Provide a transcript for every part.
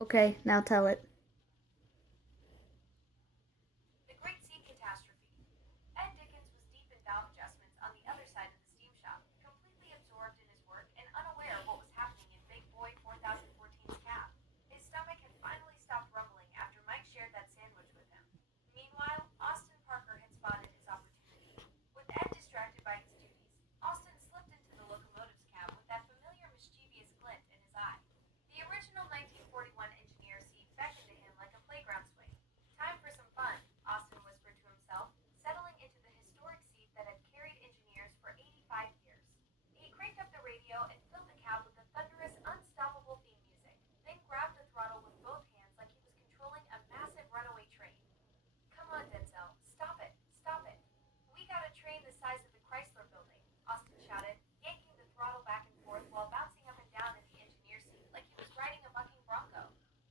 Okay, now tell it. The Great Sea Catastrophe. Ed Dickens was deep in valve adjustments on the other side of the steam shop, completely absorbed in his work and unaware of what was happening in Big Boy 4014's cab. His stomach had finally stopped rumbling after Mike shared that sandwich with him. Meanwhile, Austin Parker had spotted his opportunity. With Ed distracted by his duties, Austin slipped into the locomotive's cab with that familiar mischievous glint in his eye. The original 1941 engineer seat beckoned to him like a playground swing. Time for some fun, Austin whispered to himself, settling into the historic seat that had carried engineers for 85 years. He cranked up the radio and filled the cab with the thunderous, unstoppable theme music, then grabbed the throttle with both hands like he was controlling a massive runaway train. Come on, Denzel, stop it, stop it. We got a train the size of the Chrysler building, Austin shouted, yanking the throttle back and forth while bouncing up and down in the engineer seat like he was riding a bucking bronco.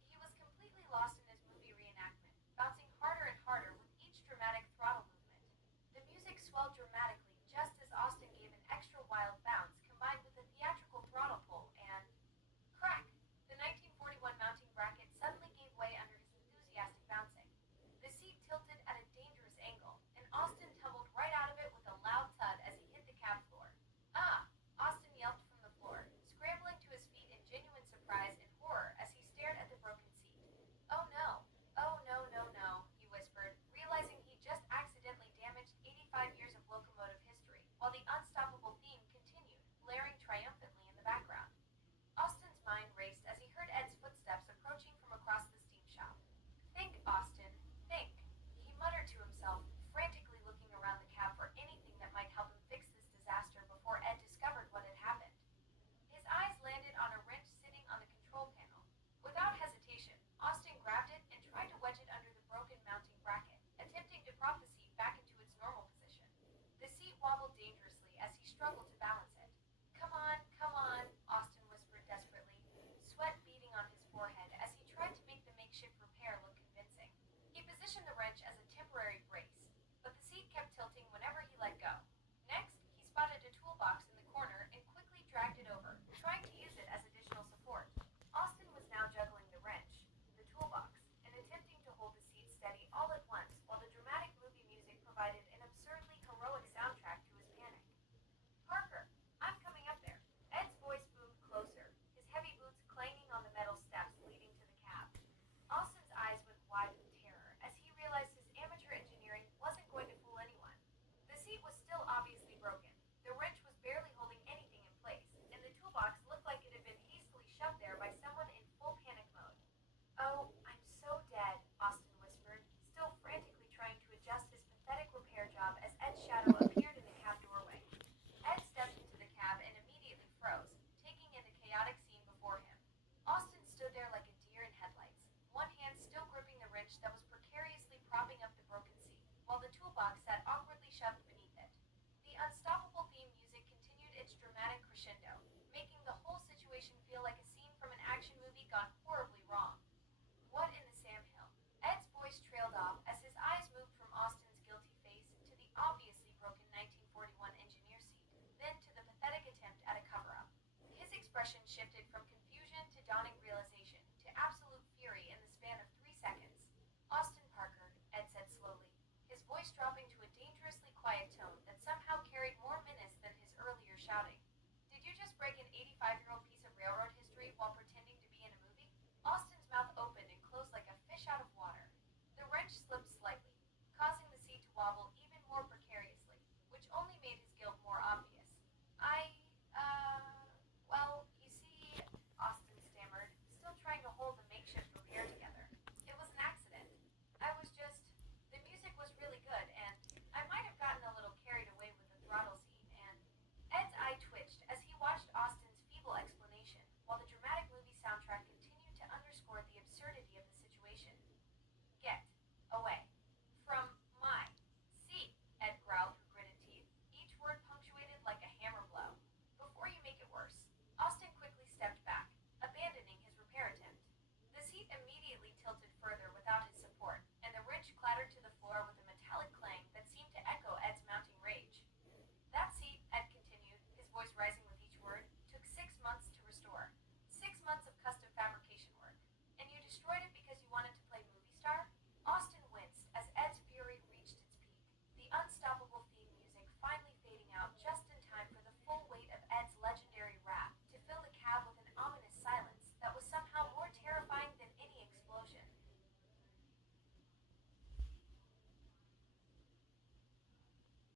He was completely lost in his movie reenactment, bouncing harder and harder with each dramatic throttle movement. The music swelled dramatically just as Austin gave an extra wild bounce combined with a theatrical throttle pull and crack! The 1941 mounting bracket suddenly gave way under his enthusiastic bouncing. The seat tilted at a dangerous angle, and Austin tumbled right out of it with a loud thud as he hit the cab floor. Ah! Austin yelped from the floor, scrambling to his feet in genuine surprise and horror as he stared at the broken seat. Oh no! Oh no, no, no, he whispered, realizing he just accidentally damaged 85 years of locomotive history, while the unstoppable theme continued, blaring triumphantly in the background. Austin's mind raced as he heard Ed's footsteps approaching from across the steam shop. Think, Austin, think, he muttered to himself, frantically looking around the cab for anything that might help him fix this disaster before Ed discovered what had happened. His eyes landed on a wrench sitting on the control panel. Without hesitation, Austin grabbed it and tried to wedge it under the broken mounting bracket, attempting to prop the seat back into its normal position. The seat wobbled dangerously as he struggled to balance it. Come on, Austin whispered desperately, sweat beading on his forehead as he tried to make the makeshift repair look convincing. He positioned the wrench as a temporary brace, but the seat kept tilting whenever he let go. Next, he spotted a toolbox in the corner and quickly dragged it over, trying to use it as additional support. Austin was now juggling the wrench, the toolbox, and attempting to hold the seat steady all at once while the dramatic movie music provided an absurdly heroic soundtrack to his panic. Parker, I'm coming up there. Ed's voice boomed closer, his heavy boots clanging on the metal steps leading to the cab. Austin's eyes went wide with terror as he realized his amateur engineering wasn't going to fool anyone. The seat was still obviously broken. The wrench was barely holding anything in place, and the toolbox looked like it had been hastily shoved there by someone in full panic mode. Oh, I'm so dead, Austin whispered, still frantically trying to adjust his pathetic repair job as Ed's shadow appeared in the cab doorway. Ed stepped into the cab and immediately froze, taking in the chaotic scene before him. Austin stood there like a deer in headlights, one hand still gripping the wrench that was precariously propping up the broken seat, while the toolbox sat awkwardly shoved beneath it. The unstoppable theme music continued its dramatic crescendo, making the whole situation feel like a scene from an action movie gone horribly wrong. What in the Sam Hill? Ed's voice trailed off as his eyes moved from Austin's guilty face to the obviously broken 1941 engineer seat, then to the pathetic attempt at a cover up. His expression shifted from confusion to dawning realization to absolute fury in the span of 3 seconds. Austin Parker, Ed said slowly, his voice dropping to a dangerously quiet tone that somehow carried more menace than his earlier shouting. Did you just break an 85-year-old piece of railroad history while pretending to be in a movie? Austin's mouth opened and closed like a fish out of water. The wrench slipped slightly, causing the seat to wobble even more precariously, which only made his guilt more obvious. I, well, you see, Austin stammered, still trying to hold the makeshift repair together. It was an accident. I was just. The music was really good, and I might have gotten a little carried away with the throttle scene, and. Ed's eye twitched as he watched Austin's feeble explanation, while the dramatic movie soundtrack continued to underscore the absurdity of the situation. Get away.